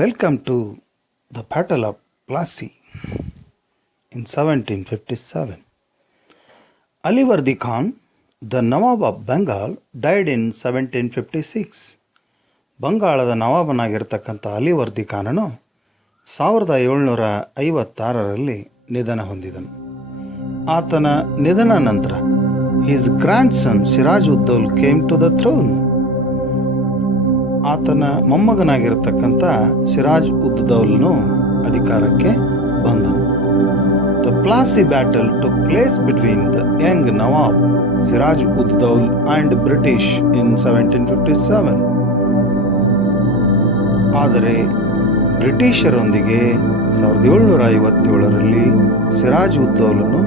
Welcome to the Battle of Plassey in 1757. Alivardi Khan, the Nawab of Bengal, died in 1756. ಬಂಗಾಳದ ನವಾಬನಾಗಿರ್ತಕ್ಕಂಥ ಅಲಿವರ್ದಿ ಖಾನನು 1756ರಲ್ಲಿ ನಿಧನ ಹೊಂದಿದನು. ಆತನ ನಿಧನ ನಂತರ his grandson Siraj Uddaulah came to the throne. ಆತನ ಮೊಮ್ಮಗನಾಗಿರ್ತಕ್ಕಂಥ ಸಿರಾಜ್ ಉದ್ದೌಲ್ನು ಅಧಿಕಾರಕ್ಕೆ ಬಂದನು. The Plassey battle took place between the young nawab Siraj Uddaulah and British in 1757. ಆದರೆ ಬ್ರಿಟಿಷರೊಂದಿಗೆ 1757ರಲ್ಲಿ Siraj ಉದ್ದೌಲನು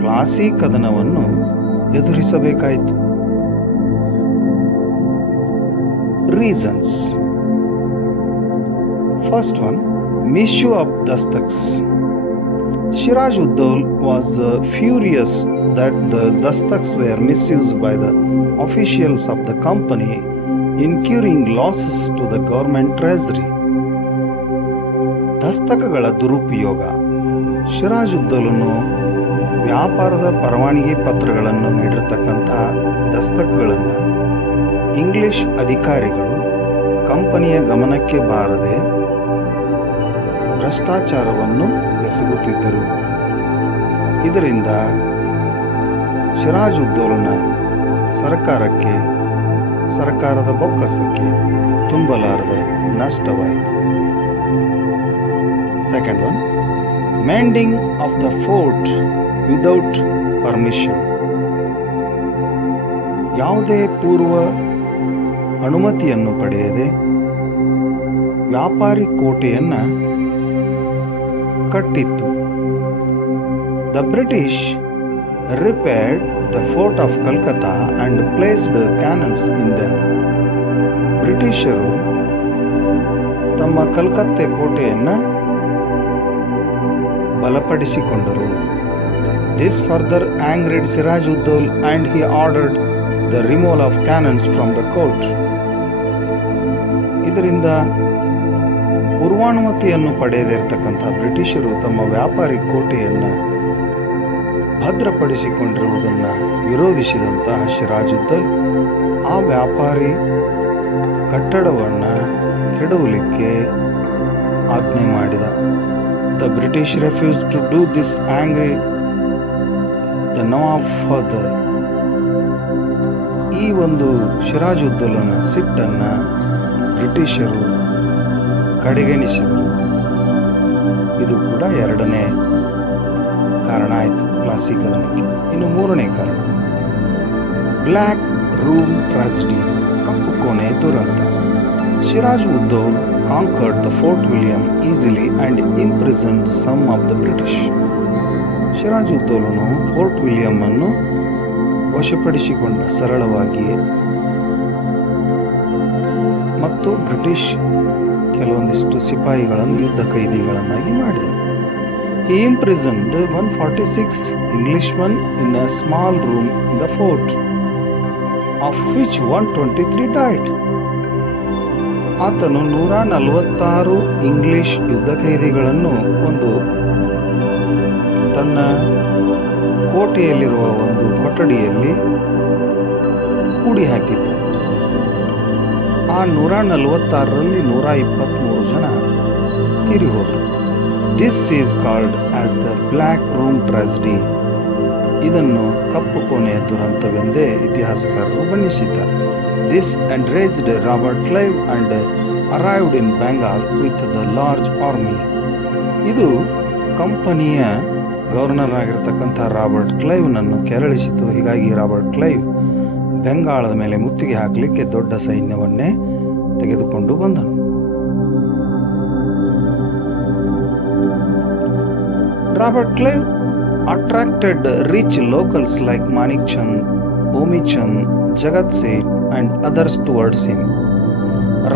Plassey ಕದನವನ್ನು ಎದುರಿಸಬೇಕಾಯಿತು. Reasons. First one, misuse of dastaks. Siraj Uddaul was furious that the dastaks were misused by the officials of the company, incurring losses to the government treasury. ದಸ್ತಕಗಳ ದುರುಪಯೋಗ. ಸಿರಾಜ್ ಉದ್ದೌಲನು ವ್ಯಾಪಾರದ ಪರವಾನಗಿ ಪತ್ರಗಳನ್ನು ನೀಡಿರತಕ್ಕಂತಹ ದಸ್ತಕಗಳನ್ನು English ಅಧಿಕಾರಿಗಳು ಕಂಪನಿಯ ಗಮನಕ್ಕೆ ಬಾರದೆ ಭ್ರಷ್ಟಾಚಾರವನ್ನು ಎಸಗುತ್ತಿದ್ದರು. ಇದರಿಂದ ಸಿರಾಜ್ ಉದ್ದೌಲನ ಸರ್ಕಾರದ ಬೊಕ್ಕಸಕ್ಕೆ ತುಂಬಲಾರದ ನಷ್ಟವಾಯಿತು. Second one, mending of the fort without permission. ಯಾವುದೇ ಪೂರ್ವ ಅನುಮತಿಯನ್ನು ಪಡೆಯದೆ ವ್ಯಾಪಾರಿ ಕೋಟೆಯನ್ನು ಕಟ್ಟಿತ್ತು. The British repaired the fort of Calcutta and placed cannons in them. ಬ್ರಿಟಿಷರು ತಮ್ಮ ಕಲ್ಕತ್ತೆ ಕೋಟೆಯನ್ನು ಬಲಪಡಿಸಿಕೊಂಡರು. This further angered Siraj Uddaulah and he ordered the removal of cannons from the court. ಇದರಿಂದ ಪೂರ್ವಾನುಮತಿಯನ್ನು ಪಡೆಯದಿರತಕ್ಕಂಥ ಬ್ರಿಟಿಷರು ತಮ್ಮ ವ್ಯಾಪಾರಿ ಕೋಟೆಯನ್ನು ಭದ್ರಪಡಿಸಿಕೊಂಡಿರುವುದನ್ನು ವಿರೋಧಿಸಿದಂತಹ ಸಿರಾಜ್ ಉದ್ದೌಲ್ ಆ ವ್ಯಾಪಾರಿ ಕಟ್ಟಡವನ್ನು ಕೆಡವಲಿಕ್ಕೆ ಆಜ್ಞೆ ಮಾಡಿದ. The British refuse to do this angry the nawab further. ಈ ಒಂದು ಸಿರಾಜ್ ಉದ್ದೌಲನ ಸಿಟ್ಟನ್ನು ಬ್ರಿಟಿಷರು ಕಡೆಗಣಿಸಿದರು. ಇದು ಕೂಡ ಎರಡನೇ ಕಾರಣ ಆಯಿತು ಪ್ಲಾಸಿ ಕದನಕ್ಕೆ. ಇನ್ನು ಮೂರನೇ ಕಾರಣ, ಬ್ಲ್ಯಾಕ್ ರೂಮ್ ಟ್ರಾಜಿಡಿ, ಕಪ್ಪು ಕೋಣೆ ದುರಂತ. Siraj Uddaulah conquered the Fort William easily and imprisoned some of the British. Siraj ಉದ್ದೌಲನು ಫೋರ್ಟ್ ವಿಲಿಯಂ ಅನ್ನು ವಶಪಡಿಸಿಕೊಂಡ ಸರಳವಾಗಿಯೇ, ಮತ್ತು ಬ್ರಿಟಿಷ್ ಕೆಲವೊಂದಿಷ್ಟು ಸಿಪಾಯಿಗಳನ್ನು ಯುದ್ಧ ಕೈದಿಗಳನ್ನಾಗಿ ಮಾಡಿದ. He imprisoned 146 Englishmen in a small room in the fort, of which 123 died. ಆತನು 146 ಇಂಗ್ಲಿಷ್ ಯುದ್ಧ ಕೈದಿಗಳನ್ನು ತನ್ನ ಕೋಟೆಯಲ್ಲಿರುವ ಒಂದು ಕೊಠಡಿಯಲ್ಲಿ ಕೂಡಿ ಹಾಕಿದ್ದ. ಆ 146ರಲ್ಲಿ 123 ಜನ ತೀರಿ ಹೋದರು. This is called as the black room tragedy. ಇದನ್ನು ಕಪ್ಪು ಕೋಣೆಯ ದುರಂತವೆಂದೇ ಇತಿಹಾಸಕಾರರು ಬಣ್ಣಿಸಿದ್ದಾರೆ. This enraged Robert Clive and arrived in Bengal with the large army. ಇದು ಕಂಪನಿಯ ಗವರ್ನರ್ ಆಗಿರ್ತಕ್ಕಂಥ ರಾಬರ್ಟ್ ಕ್ಲೈವ್ನನ್ನು ಕೆರಳಿಸಿತು. ಹೀಗಾಗಿ ರಾಬರ್ಟ್ ಕ್ಲೈವ್ ಬೆಂಗಾಳದ ಮೇಲೆ ಮುತ್ತಿಗೆ ಹಾಕಲಿಕ್ಕೆ ದೊಡ್ಡ ಸೈನ್ಯವನ್ನೇ ತೆಗೆದುಕೊಂಡು ಬಂದನು. Robert Clive attracted rich locals like Manik Chand, Omi Chand, Jagat Seth and others towards him.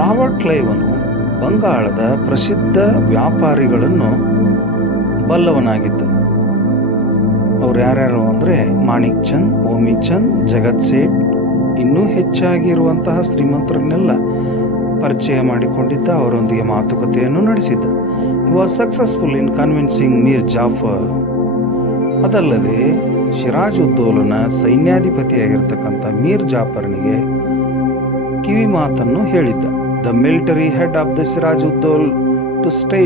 Robert ಕ್ಲೈವನು ಬಂಗಾಳದ ಪ್ರಸಿದ್ಧ ವ್ಯಾಪಾರಿಗಳನ್ನು ಬಲ್ಲವನಾಗಿದ್ದನು. ಅವ್ರು ಯಾರ್ಯಾರು ಅಂದರೆ ಮಾಣಿಕ್ ಚಂದ್, ಓಮಿ ಚಂದ್, ಜಗತ್ ಸೇಠ್, ಇನ್ನೂ ಹೆಚ್ಚಾಗಿರುವಂತಹ ಶ್ರೀಮಂತರನ್ನೆಲ್ಲ ಪರಿಚಯ ಮಾಡಿಕೊಂಡಿದ್ದ, ಅವರೊಂದಿಗೆ ಮಾತುಕತೆಯನ್ನು ನಡೆಸಿದ್ದ. He was successful in convincing Mir Jafar. ಅದಲ್ಲದೆ ಸಿರಾಜ್ ಉದ್ದೌಲನ ಸೈನ್ಯಾಧಿಪತಿಯಾಗಿರ್ತಕ್ಕಂಥ ಮೀರ್ ಜಾಫರ್ನಿಗೆ ಕಿವಿ ಮಾತನ್ನು ಹೇಳಿದ್ದ. The military head of the Siraj Uddaulah to stay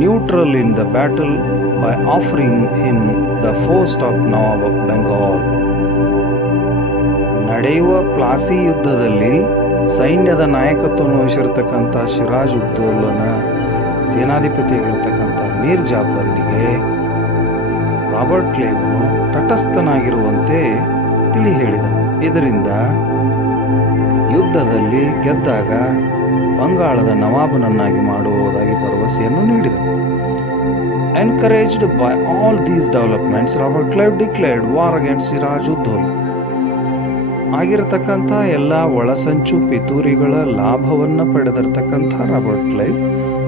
neutral in the battle by offering him the post of nawab of Bengal. ನಡೆಯುವ ಪ್ಲಾಸಿ ಯುದ್ಧದಲ್ಲಿ ಸೈನ್ಯದ ನಾಯಕತ್ವವನ್ನು ವಹಿಸಿರ್ತಕ್ಕಂಥ ಸಿರಾಜ್ ಉದ್ದೌಲನ ಸೇನಾಧಿಪತಿಯಾಗಿರ್ತಕ್ಕಂಥ ಮೀರ್ ಜಾಫರ್ನಿಗೆ ರಾಬರ್ಟ್ ಕ್ಲೈವ್ನು ತಟಸ್ಥನಾಗಿರುವಂತೆ ತಿಳಿ ಹೇಳಿದನು. ಇದರಿಂದ ಯುದ್ಧದಲ್ಲಿ ಗೆದ್ದಾಗ ಬಂಗಾಳದ ನವಾಬನನ್ನಾಗಿ ಮಾಡುವುದಾಗಿ ಭರವಸೆಯನ್ನು ನೀಡಿದನು. Encouraged by all these developments, Robert Clive declared war against Siraj ಉದ್ದೌಲ್. ಆಗಿರತಕ್ಕಂಥ ಎಲ್ಲ ಒಳಸಂಚು ಪಿತೂರಿಗಳ ಲಾಭವನ್ನು ಪಡೆದಿರತಕ್ಕಂಥ ರಾಬರ್ಟ್ ಕ್ಲೈವ್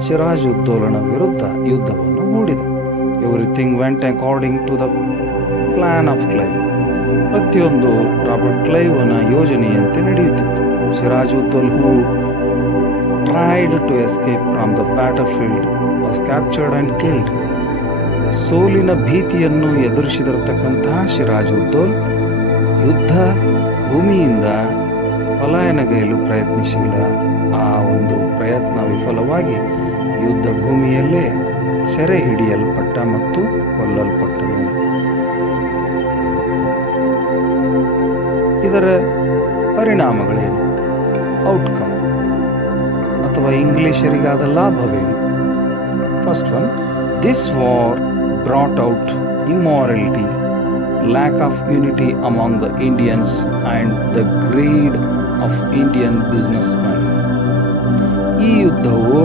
ಸಿರಾಜ್ ಉದ್ದೌಲನ ವಿರುದ್ಧ ಯುದ್ಧವನ್ನು ಹೂಡಿದ. Everything went according to the plan of Clive. ಪ್ರತಿಯೊಂದು ರಾಬರ್ಟ್ ಕ್ಲೈವ್ನ ಯೋಜನೆಯಂತೆ ನಡೆಯುತ್ತಿತ್ತು. ಸಿರಾಜ್ ಉದ್ದೌಲ್ ಹೂ tried to escape from the battlefield was captured and killed. ಸೋಲಿನ ಭೀತಿಯನ್ನು ಎದುರಿಸಿದಿರತಕ್ಕಂತಹ ಸಿರಾಜ್ ಉದ್ದೌಲ್ ಯುದ್ಧ ಭೂಮಿಯಿಂದ ಪಲಾಯನಗೈಯಲು ಪ್ರಯತ್ನಿಸಿದ. ಆ ಒಂದು ಪ್ರಯತ್ನ ವಿಫಲವಾಗಿ ಯುದ್ಧ ಭೂಮಿಯಲ್ಲೇ ಸೆರೆ ಹಿಡಿಯಲ್ಪಟ್ಟ ಮತ್ತು ಕೊಲ್ಲಲ್ಪಟ್ಟನು. ಇದರ ಪರಿಣಾಮಗಳೇನು? ಔಟ್ಕಮ್ ಅಥವಾ ಇಂಗ್ಲಿಷರಿಗಾದ ಲಾಭವೇನು? First one, this war brought out immorality, lack of unity among the Indians and the greed of Indian businessman. ಈ ಯುದ್ಧವು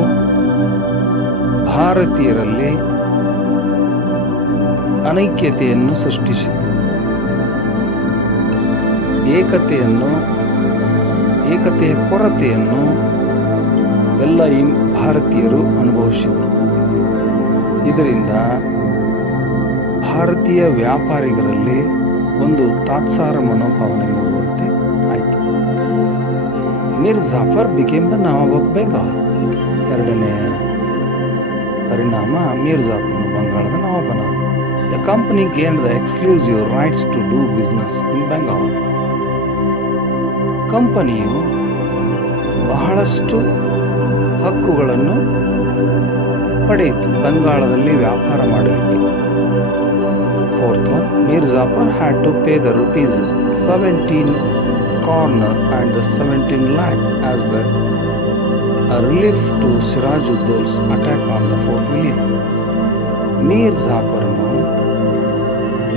ಭಾರತೀಯರಲ್ಲಿ ಅನೈಕ್ಯತೆಯನ್ನು ಸೃಷ್ಟಿಸಿತು. ಏಕತೆಯ ಕೊರತೆಯನ್ನು ಎಲ್ಲ ಭಾರತೀಯರು ಅನುಭವಿಸಿದರು. ಇದರಿಂದ ಭಾರತೀಯ ವ್ಯಾಪಾರಿಗರಲ್ಲಿ ಒಂದು ತಾತ್ಸಾರ ಮನೋಭಾವನೆ ಮೂಡುವಂತೆ ಆಯಿತು. Mir Jafar became the nawab of Bengal. ಎರಡನೆಯ ಪರಿಣಾಮ, ಮೀರ್ ಜಾಫರ್ನು ಬಂಗಾಳದ ನವಾಬನಾದ. The company gain the exclusive rights to do business in Bengal. ಕಂಪನಿಯು ಬಹಳಷ್ಟು ಹಕ್ಕುಗಳನ್ನು ಪಡೆಯಿತು ಬಂಗಾಳದಲ್ಲಿ ವ್ಯಾಪಾರ ಮಾಡಲಿಕ್ಕೆ. Fourth one, Mir Jafar had to pay the rupees 17 corner and the 17 lakh as the relief to Siraj ಉದ್ದೌಲ್'s attack on the Fort William. Mir ಜಾಫರ್ನು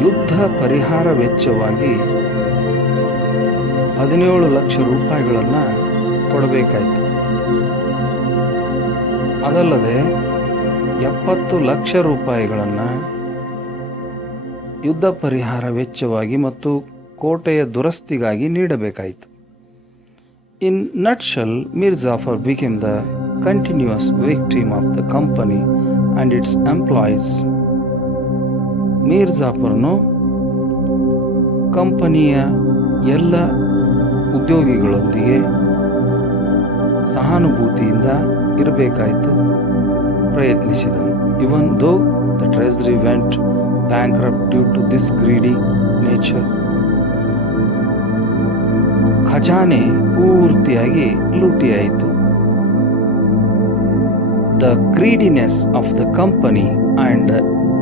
ಯುದ್ಧ ಪರಿಹಾರ ವೆಚ್ಚವಾಗಿ 17 ಲಕ್ಷ ರೂಪಾಯಿಗಳನ್ನು ಕೊಡಬೇಕಾಯಿತು. ಅದಲ್ಲದೆ 70 ಲಕ್ಷ ರೂಪಾಯಿಗಳನ್ನು ಯುದ್ಧ ಪರಿಹಾರ ವೆಚ್ಚವಾಗಿ ಮತ್ತು ಕೋಟೆಯ ದುರಸ್ತಿಗಾಗಿ ನೀಡಬೇಕಾಯಿತು. In nutshell, Mir Jafar became the continuous victim of the company and its employees. Mir ಜಾಫರ್ನು ಕಂಪನಿಯ ಎಲ್ಲ ಉದ್ಯೋಗಿಗಳೊಂದಿಗೆ ಸಹಾನುಭೂತಿಯಿಂದ ಇರಬೇಕಾಯಿತು ಪ್ರಯತ್ನಿಸಿದನು. Even though the treasury went bankrupt due to this greedy nature. ಖಜಾನೆ ಪೂರ್ತಿಯಾಗಿ ಲೂಟಿಯಾಯಿತು. The greediness of the company and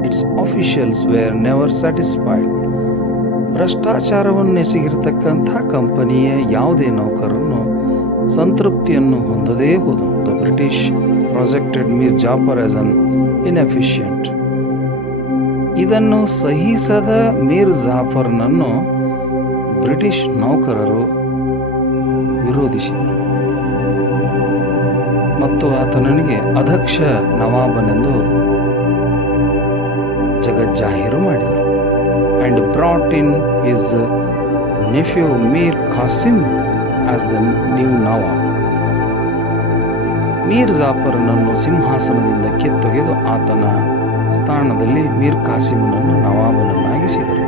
its officials were never satisfied. ಭ್ರಷ್ಟಾಚಾರವನ್ನೆಸಗಿರತಕ್ಕಂಥ ಕಂಪನಿಯ ಯಾವುದೇ ನೌಕರನ್ನು ಸಂತೃಪ್ತಿಯನ್ನು ಹೊಂದದೇ ಹೋದನು. The British projected Mir Jafar as an inefficient. ಇದನ್ನು ಸಹಿಸದ ಮೀರ್ ಜಾಫರ್ನನ್ನು ಬ್ರಿಟಿಷ್ ನೌಕರರು ವಿರೋಧಿಸಿದರು ಮತ್ತು ಆತನಿಗೆ ಅಧ್ಯಕ್ಷ ನವಾಬನೆಂದು ಜಗಜ್ಜಾಹೀರು ಮಾಡಿದರು. and brought in his nephew Mir Qasim as the new Nawab. Mir ಜಾಫರ್ನನ್ನು ಸಿಂಹಾಸನದಿಂದ ಕಿತ್ತೊಗೆದು ಆತನ ಸ್ಥಾನದಲ್ಲಿ ಮೀರ್ ಕಾಸಿಂನನ್ನು ನವಾಬನನ್ನಾಗಿಸಿದರು.